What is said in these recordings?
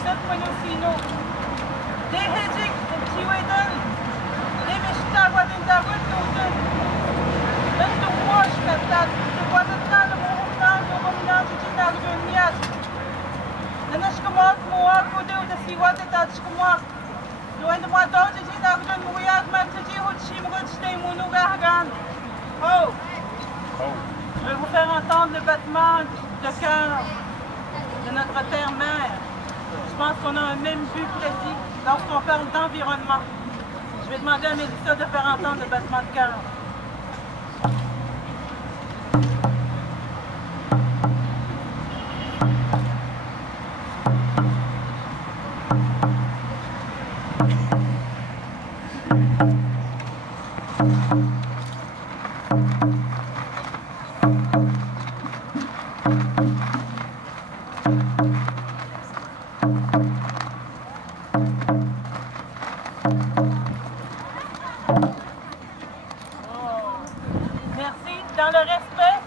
Dr. Panosino. Dehejik, Chiwedan, Demishtawa din David Newton. Dan to wash that the Guadalajara Mohan, the Mohan, the Chinagunias. Nanashkamak, Moak, who do the Siwata Tachkamak. Doing the Wadon, the Chinagun, Muyak, Mantaji, Chimut, Stay Munugahagan. Oh! Je vais vous faire entendre le battement de cœur de notre terre-mère. Je pense qu'on a un même but précis lorsqu'on parle d'environnement. Je vais demander à Mélissa de faire entendre le battement de cœur. Dans le respect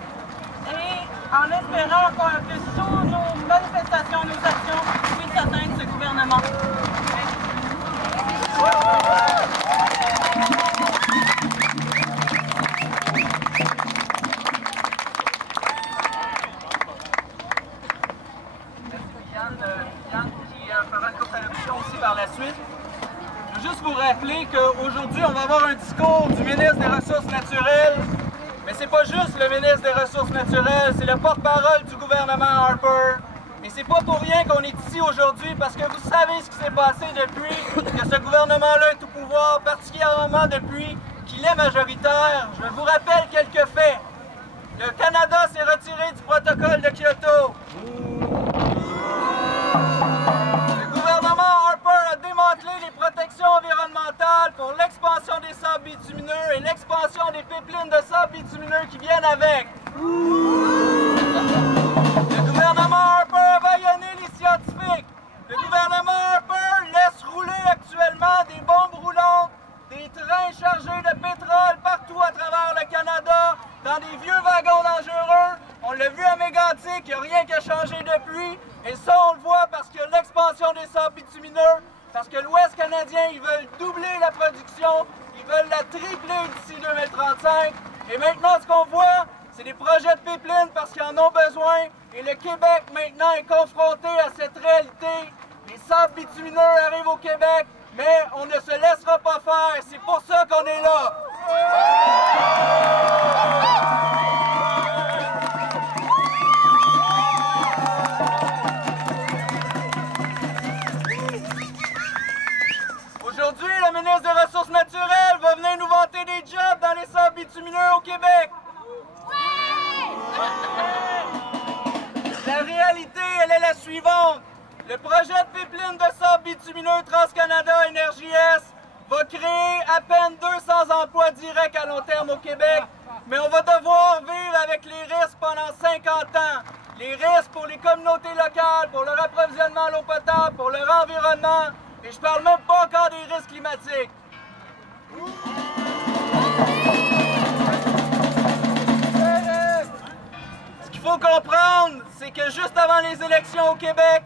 et en espérant que toutes nos manifestations, nos actions puissent atteindre ce gouvernement. Yann qui fera une courte allocution aussi par la suite. Je veux juste vous rappeler qu'aujourd'hui, on va avoir un discours du ministre des Ressources naturelles. Mais c'est pas juste le ministre des Ressources naturelles, c'est le porte-parole du gouvernement Harper. Et c'est pas pour rien qu'on est ici aujourd'hui, parce que vous savez ce qui s'est passé depuis que ce gouvernement-là est au pouvoir, particulièrement depuis qu'il est majoritaire. Je vous rappelle quelques faits. Le Canada s'est retiré du protocole de Kyoto. Le gouvernement Harper a démantelé les protections environnementales pour l'expansion des sables bitumineux et l'expansion des pipelines de sable bitumineux qui viennent avec. Le gouvernement Harper a bâillonné les scientifiques. Le gouvernement Harper laisse rouler actuellement des bombes roulantes, des trains chargés de pétrole partout à travers le Canada, dans des vieux wagons dangereux. On l'a vu à Mégantic, il n'y a rien qui a changé depuis. Et ça, on le voit parce que l'expansion des sables bitumineux, parce que l'Ouest canadien, ils veulent doubler la production, ils veulent la tripler d'ici 2035. Et maintenant, ce qu'on voit, c'est des projets de pipeline parce qu'ils en ont besoin. Et le Québec, maintenant, est confronté à cette réalité. Les sables bitumineux arrivent au Québec, mais on ne se laissera pas faire. C'est pour ça qu'on est là. Aujourd'hui, le ministre des Ressources naturelles va venir nous vanter des jobs dans les sables bitumineux au Québec. La réalité, elle est la suivante. Le projet de pipeline de sable bitumineux TransCanada Énergie S va créer à peine 200 emplois directs à long terme au Québec, mais on va devoir vivre avec les risques pendant 50 ans. Les risques pour les communautés locales, pour leur approvisionnement en eau potable, pour leur environnement, et je parle même pas encore des risques climatiques. Ce qu'il faut comprendre, c'est que juste avant les élections au Québec,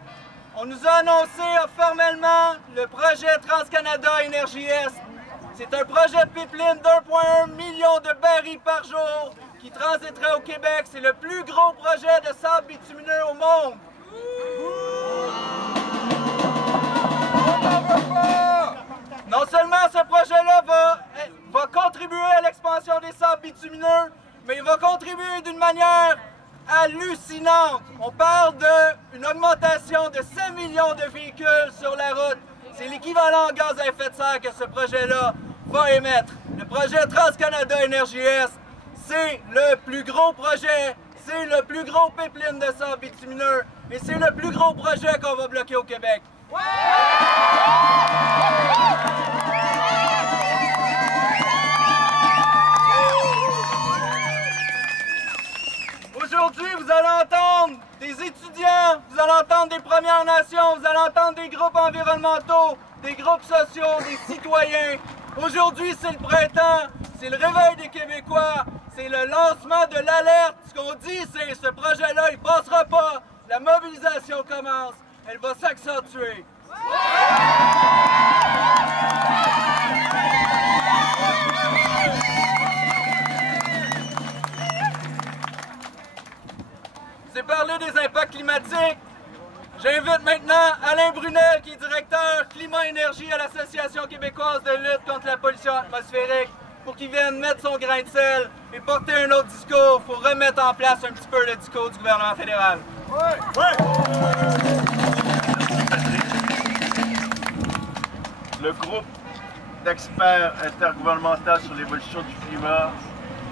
on nous a annoncé formellement le projet TransCanada Énergie Est. C'est un projet de pipeline d'1,1 million de barils par jour qui transiterait au Québec. C'est le plus gros projet de sable bitumineux au monde. Non seulement ce projet-là va contribuer à l'expansion des sables bitumineux, mais il va contribuer d'une manière hallucinante. On parle d'une augmentation de 5 millions de véhicules sur la route. C'est l'équivalent en gaz à effet de serre que ce projet-là va émettre. Le projet TransCanada Énergie Est, c'est le plus gros projet, c'est le plus gros pipeline de sable bitumineux et c'est le plus gros projet qu'on va bloquer au Québec. Ouais! Aujourd'hui, vous allez entendre des étudiants, vous allez entendre des Premières Nations, vous allez entendre des groupes environnementaux, des groupes sociaux, des citoyens. Aujourd'hui, c'est le printemps, c'est le réveil des Québécois, c'est le lancement de l'alerte. Ce qu'on dit, c'est ce projet-là, il ne passera pas. La mobilisation commence. elle va s'accentuer. J'ai parlé des impacts climatiques. J'invite maintenant Alain Brunel, qui est directeur climat-énergie à l'Association québécoise de lutte contre la pollution atmosphérique, pour qu'il vienne mettre son grain de sel et porter un autre discours pour remettre en place un petit peu le discours du gouvernement fédéral. Le groupe d'experts intergouvernemental sur l'évolution du climat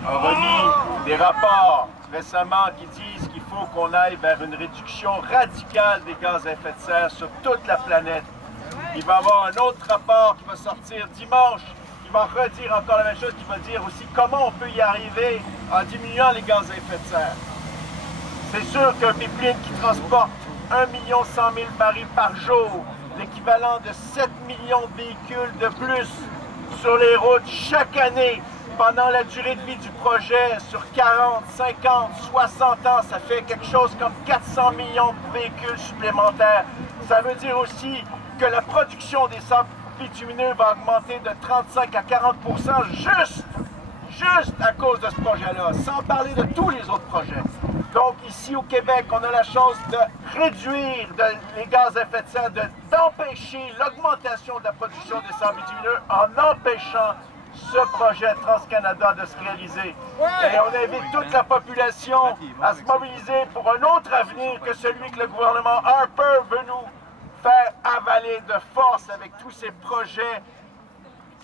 a remis des rapports récemment qui disent qu'il faut qu'on aille vers une réduction radicale des gaz à effet de serre sur toute la planète. Il va y avoir un autre rapport qui va sortir dimanche, qui va redire encore la même chose, qui va dire aussi comment on peut y arriver en diminuant les gaz à effet de serre. C'est sûr qu'un pipeline qui transporte 1 100 000 barils par jour, l'équivalent de 7 millions de véhicules de plus sur les routes chaque année, pendant la durée de vie du projet, sur 40, 50, 60 ans, ça fait quelque chose comme 400 millions de véhicules supplémentaires. Ça veut dire aussi que la production des sables bitumineux va augmenter de 35 à 40 juste à cause de ce projet-là, sans parler de tous les autres projets. Donc ici au Québec, on a la chance de réduire les gaz à effet de serre, d'empêcher l'augmentation de la production des sables bitumineux en empêchant ce projet TransCanada de se réaliser. Et on invite toute la population à se mobiliser pour un autre avenir que celui que le gouvernement Harper veut nous faire avaler de force avec tous ces projets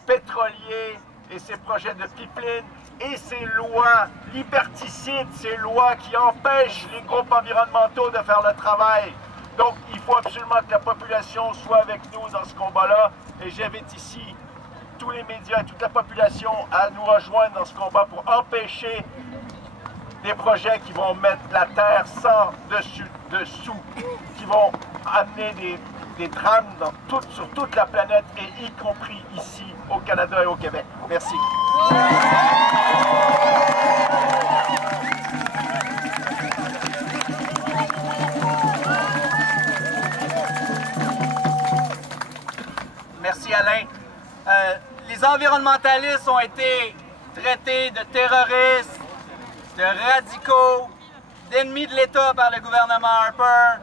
pétroliers et ces projets de pipeline et ces lois liberticides, ces lois qui empêchent les groupes environnementaux de faire le travail. Donc il faut absolument que la population soit avec nous dans ce combat-là et j'invite ici tous les médias et toute la population à nous rejoindre dans ce combat pour empêcher des projets qui vont mettre la Terre sans dessous, qui vont amener des drames sur toute la planète et y compris ici au Canada et au Québec. Merci. Merci Alain. Les environnementalistes ont été traités de terroristes, de radicaux, d'ennemis de l'État par le gouvernement Harper.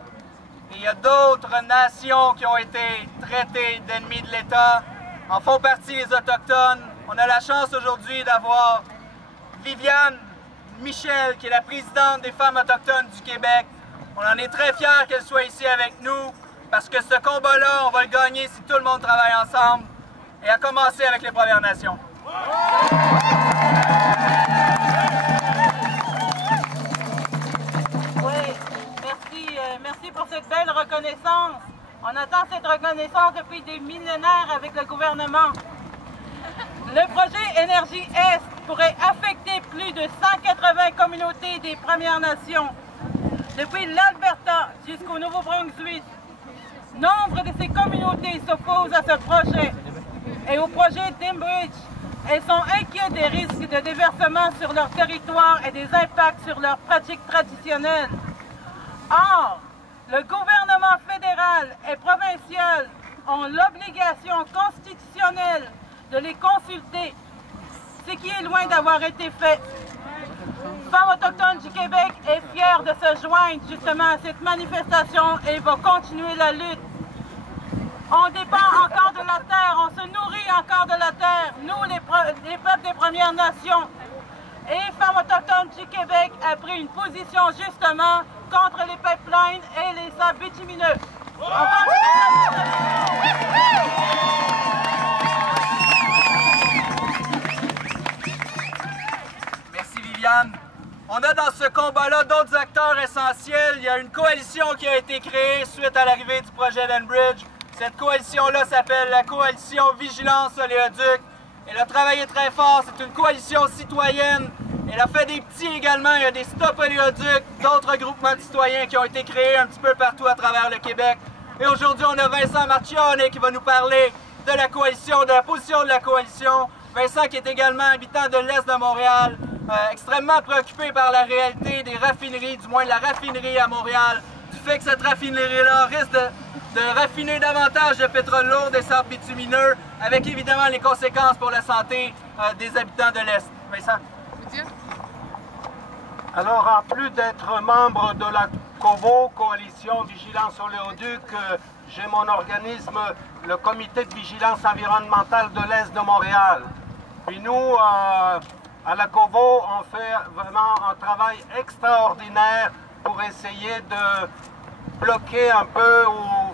Et il y a d'autres nations qui ont été traitées d'ennemis de l'État. En font partie les Autochtones. On a la chance aujourd'hui d'avoir Viviane Michel, qui est la présidente des femmes autochtones du Québec. On en est très fiers qu'elle soit ici avec nous, parce que ce combat-là, on va le gagner si tout le monde travaille ensemble. Et à commencer avec les Premières Nations. Oui, merci pour cette belle reconnaissance. On attend cette reconnaissance depuis des millénaires avec le gouvernement. Le projet Énergie Est pourrait affecter plus de 180 communautés des Premières Nations, depuis l'Alberta jusqu'au Nouveau-Brunswick. Nombre de ces communautés s'opposent à ce projet et au projet d'Enbridge. Elles sont inquiètes des risques de déversement sur leur territoire et des impacts sur leurs pratiques traditionnelles. Or, le gouvernement fédéral et provincial ont l'obligation constitutionnelle de les consulter, ce qui est loin d'avoir été fait. Femmes autochtones du Québec est fière de se joindre justement à cette manifestation et va continuer la lutte. On dépend encore de la terre, on se nourrit encore de la terre, nous les peuples des Premières Nations. Et Femmes autochtones du Québec a pris une position justement contre les pipelines et les sables bitumineux. Merci Viviane. On a dans ce combat-là d'autres acteurs essentiels. Il y a une coalition qui a été créée suite à l'arrivée du projet d'Enbridge. Cette coalition-là s'appelle la Coalition Vigilance Oléoduc. Elle a travaillé très fort. C'est une coalition citoyenne. Elle a fait des petits également. Il y a des Stop Oléoduc, d'autres groupements de citoyens qui ont été créés un petit peu partout à travers le Québec. Et aujourd'hui, on a Vincent Marchione qui va nous parler de la coalition, de la position de la coalition. Vincent qui est également habitant de l'Est de Montréal, extrêmement préoccupé par la réalité des raffineries, du moins la raffinerie à Montréal, du du fait que cette raffinerie-là risque de raffiner davantage de pétrole lourd et sables bitumineux, avec évidemment les conséquences pour la santé des habitants de l'Est. Vincent? Alors, en plus d'être membre de la COVO, Coalition Vigilance Oléoduc, j'ai mon organisme, le Comité de Vigilance Environnementale de l'Est de Montréal. Puis nous, à la COVO, on fait vraiment un travail extraordinaire pour essayer de bloquer un peu ou,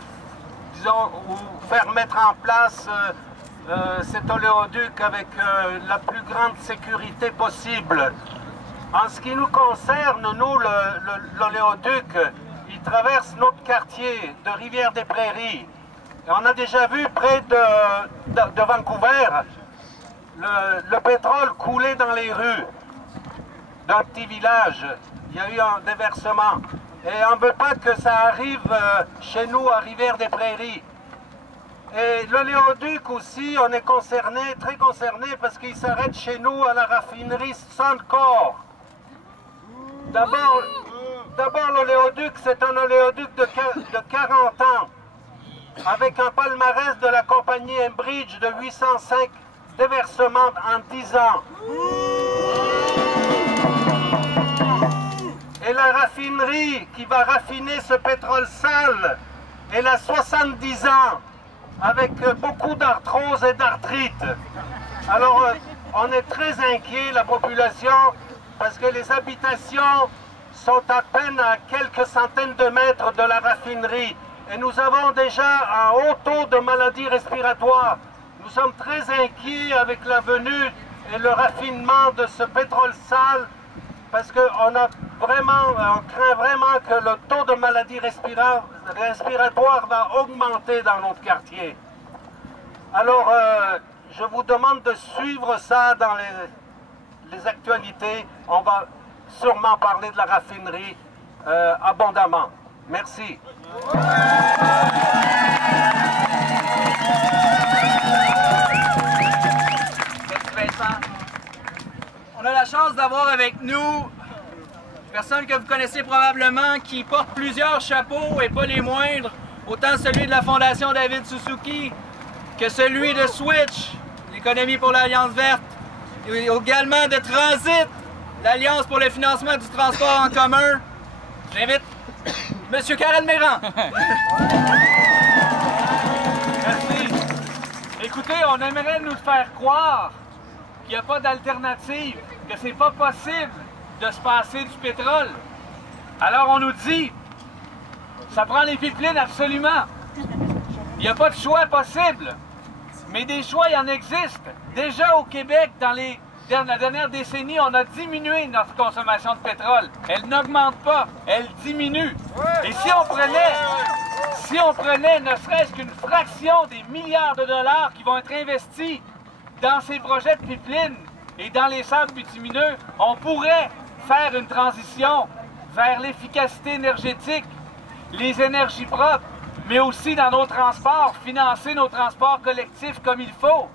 disons, ou faire mettre en place cet oléoduc avec la plus grande sécurité possible. En ce qui nous concerne, nous, l'oléoduc, il traverse notre quartier de Rivière-des-Prairies. Et on a déjà vu près de Vancouver le pétrole couler dans les rues d'un petit village. Il y a eu un déversement. Et on ne veut pas que ça arrive chez nous à Rivière-des-Prairies. Et l'oléoduc aussi, on est concerné, très concerné, parce qu'il s'arrête chez nous à la raffinerie Suncor. D'abord l'oléoduc, c'est un oléoduc de 40 ans, avec un palmarès de la compagnie Enbridge de 805 déversements en 10 ans. Et la raffinerie qui va raffiner ce pétrole sale, elle a 70 ans, avec beaucoup d'arthrose et d'arthrite. Alors, on est très inquiet, la population, parce que les habitations sont à peine à quelques centaines de mètres de la raffinerie. Et nous avons déjà un haut taux de maladies respiratoires. Nous sommes très inquiets avec la venue et le raffinement de ce pétrole sale, parce qu'on craint vraiment que le taux de maladies respiratoires va augmenter dans notre quartier. Alors, je vous demande de suivre ça dans les actualités. On va sûrement parler de la raffinerie abondamment. Merci. Merci Vincent. On a la chance d'avoir avec nous une personne que vous connaissez probablement qui porte plusieurs chapeaux et pas les moindres, autant celui de la Fondation David Suzuki que celui de Switch, l'économie pour l'Alliance verte, et également de Transit, l'Alliance pour le financement du transport en commun. J'invite M. Karen Méran. Merci. Écoutez, on aimerait nous faire croire qu'il n'y a pas d'alternative, que c'est pas possible de se passer du pétrole. Alors on nous dit, ça prend les pipelines absolument. Il n'y a pas de choix possible. Mais des choix, il en existe. Déjà au Québec, dans la dernière décennie, on a diminué notre consommation de pétrole. Elle n'augmente pas, elle diminue. Et si on prenait ne serait-ce qu'une fraction des milliards de dollars qui vont être investis dans ces projets de pipeline et dans les sables bitumineux, on pourrait faire une transition vers l'efficacité énergétique, les énergies propres, mais aussi dans nos transports, financer nos transports collectifs comme il faut.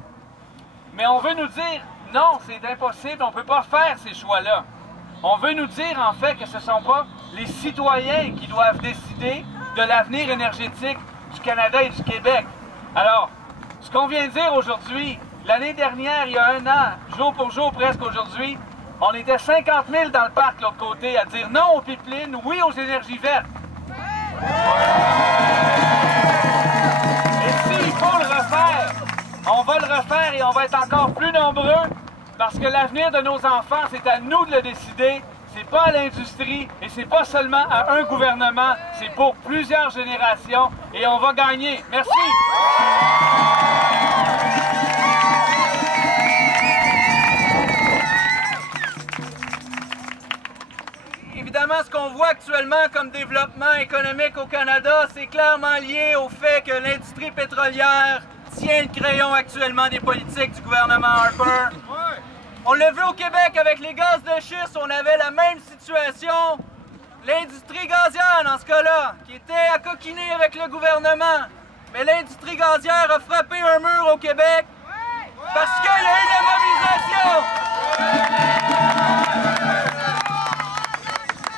Mais on veut nous dire, non, c'est impossible, on ne peut pas faire ces choix-là. On veut nous dire, en fait, que ce ne sont pas les citoyens qui doivent décider de l'avenir énergétique du Canada et du Québec. Alors, ce qu'on vient de dire aujourd'hui, l'année dernière, il y a un an, jour pour jour presque aujourd'hui, on était 50 000 dans le parc de l'autre côté à dire non aux pipelines, oui aux énergies vertes. Et s'il faut le refaire, on va le refaire et on va être encore plus nombreux parce que l'avenir de nos enfants, c'est à nous de le décider. C'est pas à l'industrie et c'est pas seulement à un gouvernement, c'est pour plusieurs générations et on va gagner. Merci! Évidemment, ce qu'on voit actuellement comme développement économique au Canada, c'est clairement lié au fait que l'industrie pétrolière tient le crayon actuellement des politiques du gouvernement Harper. On l'a vu au Québec avec les gaz de schiste, on avait la même situation. L'industrie gazière, dans ce cas-là, qui était à coquiner avec le gouvernement. Mais l'industrie gazière a frappé un mur au Québec parce qu'il y a eu la mobilisation.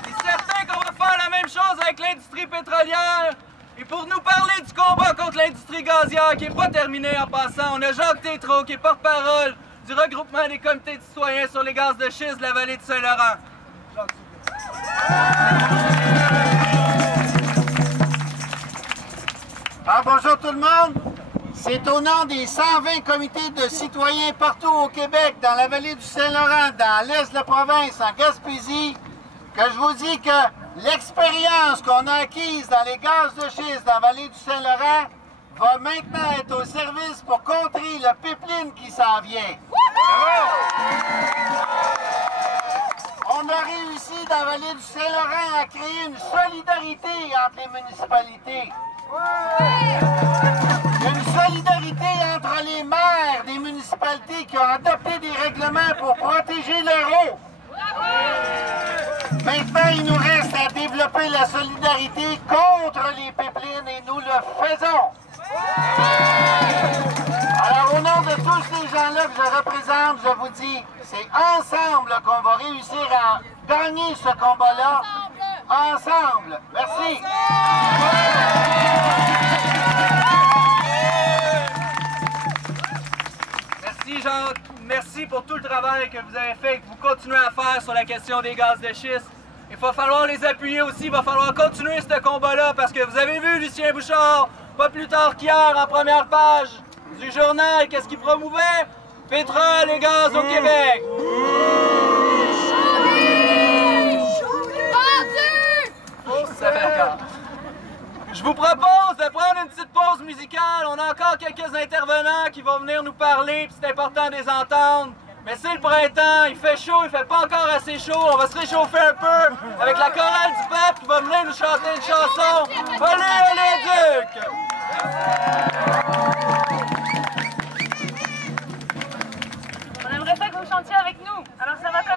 C'est certain qu'on va faire la même même chose avec l'industrie pétrolière. Et pour nous parler du combat contre l'industrie gazière, qui n'est pas terminé en passant, on a Jacques Tétrault, qui est porte-parole du regroupement des comités de citoyens sur les gaz de schiste de la vallée de Saint-Laurent. Bonjour tout le monde. C'est au nom des 120 comités de citoyens partout au Québec, dans la vallée du Saint-Laurent, dans l'est de la province, en Gaspésie, que je vous dis que l'expérience qu'on a acquise dans les gaz de schiste dans la vallée du Saint-Laurent va maintenant être au service pour contrer le pipeline qui s'en vient. On a réussi dans la vallée du Saint-Laurent à créer une solidarité entre les municipalités. Une solidarité entre les maires des municipalités qui ont adopté des règlements pour protéger leur eau. Maintenant, il nous reste à développer la solidarité contre les pipelines et nous le faisons. Alors, au nom de tous ces gens-là que je représente, je vous dis, c'est ensemble qu'on va réussir à gagner ce combat-là. Ensemble. Merci. Merci Jean, merci pour tout le travail que vous avez fait et que vous continuez à faire sur la question des gaz de schiste. Il va falloir les appuyer aussi, il va falloir continuer ce combat-là parce que vous avez vu Lucien Bouchard, pas plus tard qu'hier, en première page du journal, qu'est-ce qu'il promouvait? Pétrole et gaz au Québec! Ça fait encore. Je vous propose de prendre une petite pause musicale. On a encore quelques intervenants qui vont venir nous parler, puis c'est important de les entendre. Mais c'est le printemps, il fait chaud, il fait pas encore assez chaud. On va se réchauffer un peu avec la chorale du peuple qui va venir nous chanter une chanson. Allez, les Ducs! On aimerait ça que vous chantiez avec nous. Alors ça va comme